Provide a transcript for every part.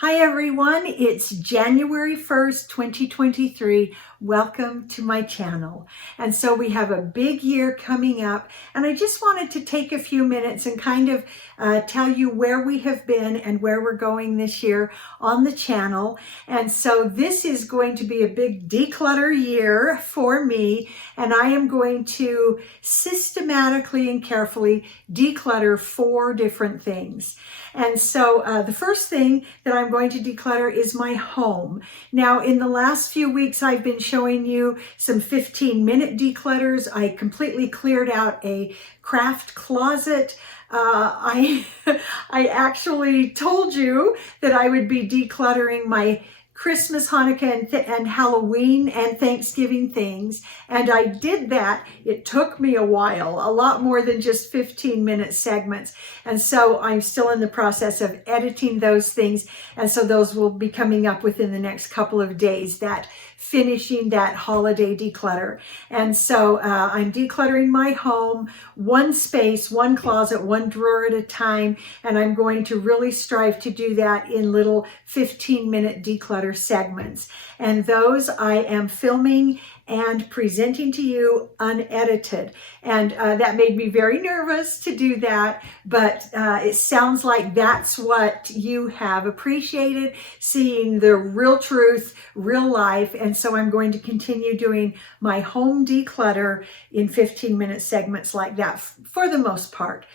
Hi everyone, it's January 1st, 2023. Welcome to my channel. And so we have a big year coming up, and I just wanted to take a few minutes and kind of tell you where we have been and where we're going this year on the channel. And so this is going to be a big declutter year for me, and I am going to systematically and carefully declutter 4 different things. And so the first thing that I'm going to declutter is my home. Now, in the last few weeks, I've been showing you some 15-minute declutters. I completely cleared out a craft closet. I actually told you that I would be decluttering my Christmas, Hanukkah, and Halloween and Thanksgiving things. And I did that. It took me a while, a lot more than just 15-minute segments. And so I'm still in the process of editing those things. And so those will be coming up within the next couple of days, finishing that holiday declutter. And so I'm decluttering my home, one space, one closet, one drawer at a time. And I'm going to really strive to do that in little 15-minute declutter segments. And those I am filming and presenting to you unedited. And that made me very nervous to do that, but it sounds like that's what you have appreciated, seeing the real truth, real life. And so I'm going to continue doing my home declutter in 15-minute segments like that for the most part.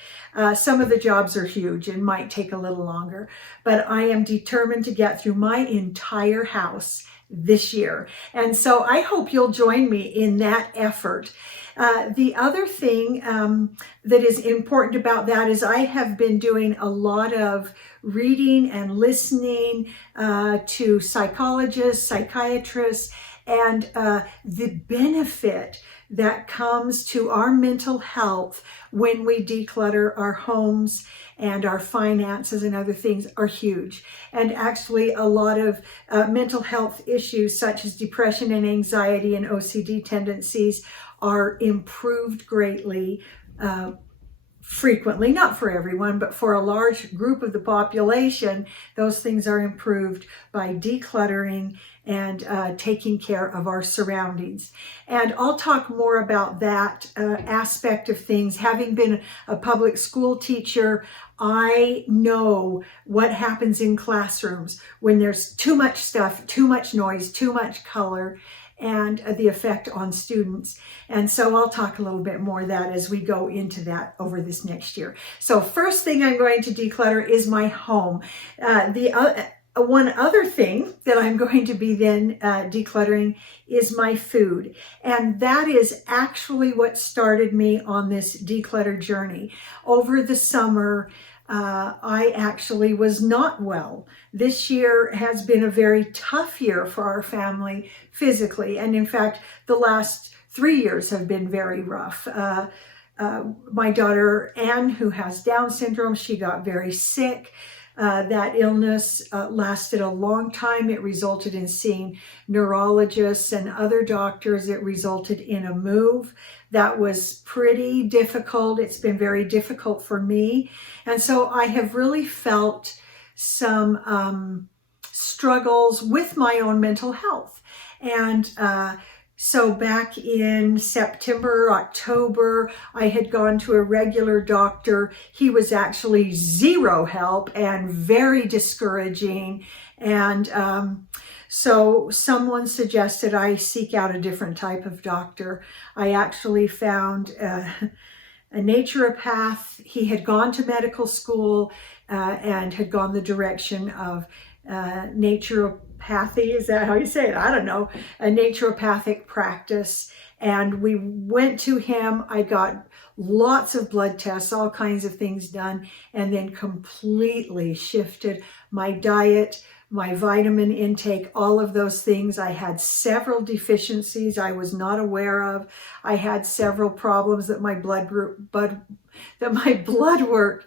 Some of the jobs are huge and might take a little longer, but I am determined to get through my entire house this year. And so I hope you'll join me in that effort. The other thing that is important about that is I have been doing a lot of reading and listening to psychologists, psychiatrists, and the benefit that comes to our mental health when we declutter our homes, and our finances and other things are huge. And actually a lot of mental health issues such as depression and anxiety and OCD tendencies are improved greatly frequently, not for everyone, but for a large group of the population. Those things are improved by decluttering and taking care of our surroundings. And I'll talk more about that aspect of things. Having been a public school teacher, I know what happens in classrooms when there's too much stuff, too much noise, too much color, and the effect on students. And so I'll talk a little bit more of that as we go into that over this next year. So first thing I'm going to declutter is my home. One other thing that I'm going to be then decluttering is my food. And that is actually what started me on this declutter journey. Over the summer, I actually was not well. This year has been a very tough year for our family physically. And in fact, the last 3 years have been very rough. My daughter, Anne, who has Down syndrome, she got very sick. That illness lasted a long time. It resulted in seeing neurologists and other doctors. It resulted in a move that was pretty difficult. It's been very difficult for me. And so I have really felt some struggles with my own mental health. And so back in September, October, I had gone to a regular doctor. He was actually zero help and very discouraging. And so someone suggested I seek out a different type of doctor. I actually found a naturopath. He had gone to medical school and had gone the direction of naturopathy, is that how you say it? I don't know, a naturopathic practice. And we went to him. I got lots of blood tests, all kinds of things done, and then completely shifted my diet, my vitamin intake, all of those things. I had several deficiencies I was not aware of. I had several problems that my blood work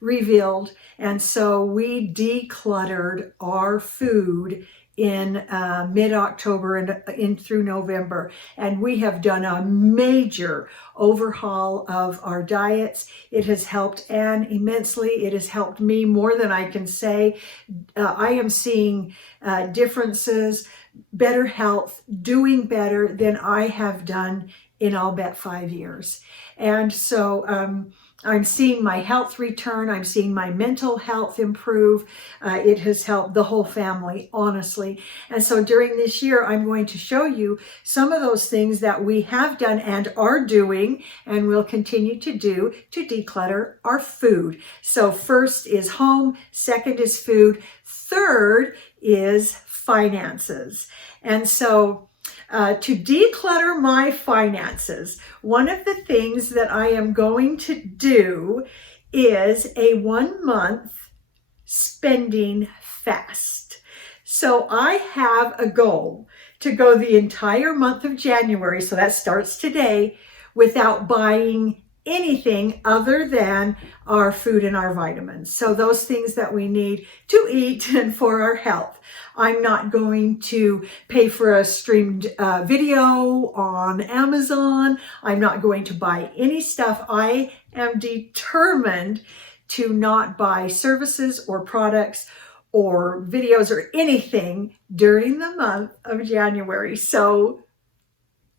revealed. And so we decluttered our food in mid-October and in through November, and we have done a major overhaul of our diets. It has helped Anne immensely. It has helped me more than I can say. I am seeing differences, better health, doing better than I have done in all but 5 years. And so I'm seeing my health return. I'm seeing my mental health improve. It has helped the whole family, honestly. And so during this year, I'm going to show you some of those things that we have done and are doing and will continue to do to declutter our food. So first is home, second is food, third is finances. And so to declutter my finances, one of the things that I am going to do is a 1 month spending fast. So I have a goal to go the entire month of January, so that starts today, without buying anything other than our food and our vitamins. So those things that we need to eat and for our health. I'm not going to pay for a streamed video on Amazon. I'm not going to buy any stuff. I am determined to not buy services or products or videos or anything during the month of January. So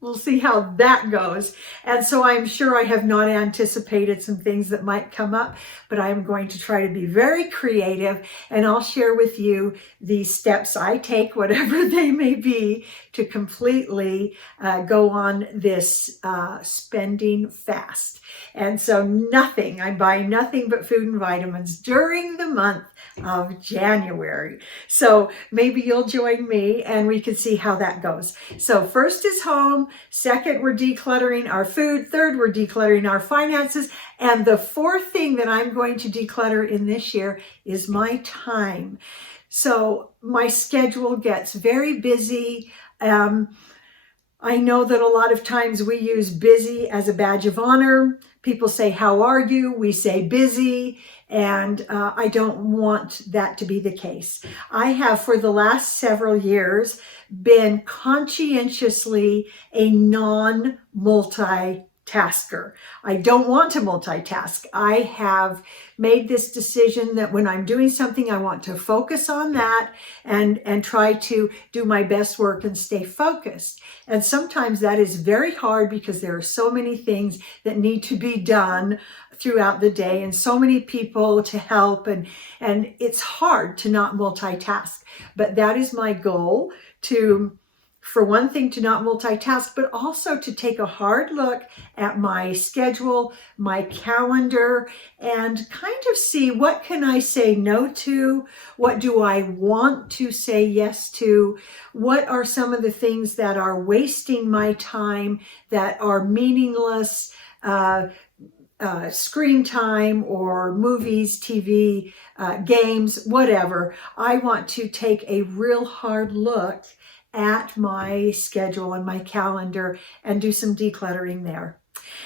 we'll see how that goes. And so I'm sure I have not anticipated some things that might come up, but I'm going to try to be very creative, and I'll share with you the steps I take, whatever they may be, to completely go on this spending fast. And so I'm buying nothing but food and vitamins during the month of January. So maybe you'll join me and we can see how that goes. So first is home, second we're decluttering our food, third we're decluttering our finances, and the fourth thing that I'm going to declutter in this year is my time. So my schedule gets very busy. I know that a lot of times we use busy as a badge of honor. People say, how are you? We say busy, and I don't want that to be the case. I have, for the last several years, been conscientiously a non-multitasker. I don't want to multitask. I have made this decision that when I'm doing something, I want to focus on that and try to do my best work and stay focused. And sometimes that is very hard because there are so many things that need to be done throughout the day and so many people to help, and it's hard to not multitask. But that is my goal, to, for one thing, to not multitask, but also to take a hard look at my schedule, my calendar, and kind of see what can I say no to, what do I want to say yes to, what are some of the things that are wasting my time, that are meaningless, screen time or movies, TV, games, whatever. I want to take a real hard look at my schedule and my calendar and do some decluttering there.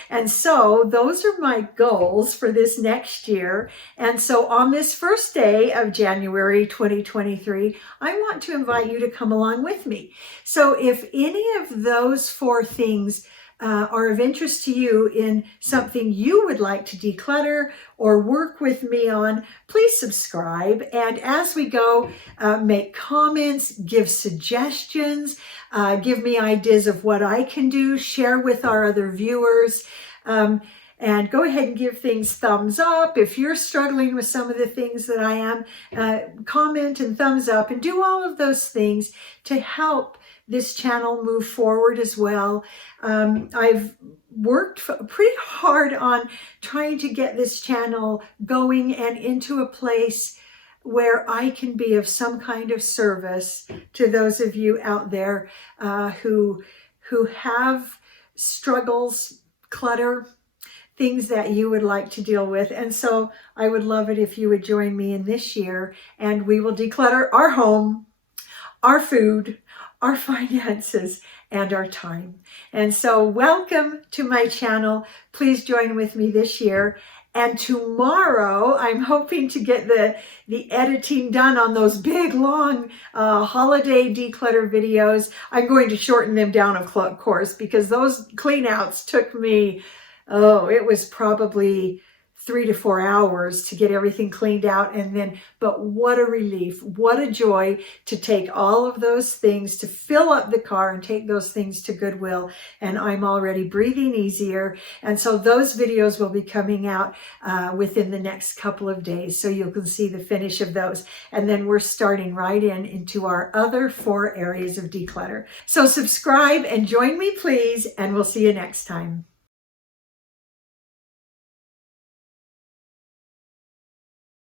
And so those are my goals for this next year. And so on this first day of January 2023, I want to invite you to come along with me. So if any of those four things are of interest to you in something you would like to declutter or work with me on, please subscribe. And as we go, make comments, give suggestions, give me ideas of what I can do, share with our other viewers, and go ahead and give things thumbs up. If you're struggling with some of the things that I am, comment and thumbs up, and do all of those things to help this channel move forward as well. I've worked pretty hard on trying to get this channel going and into a place where I can be of some kind of service to those of you out there who have struggles, clutter, things that you would like to deal with. And so I would love it if you would join me in this year, and we will declutter our home, our food, our finances, and our time. And so welcome to my channel. Please join with me this year. And tomorrow, I'm hoping to get the editing done on those big, long holiday declutter videos. I'm going to shorten them down, of course, because those clean outs took me, it was probably 3 to 4 hours to get everything cleaned out. And then, but what a relief, what a joy to take all of those things, to fill up the car and take those things to Goodwill. And I'm already breathing easier. And so those videos will be coming out within the next couple of days. So you can see the finish of those. And then we're starting right into our other 4 areas of declutter. So subscribe and join me, please. And we'll see you next time.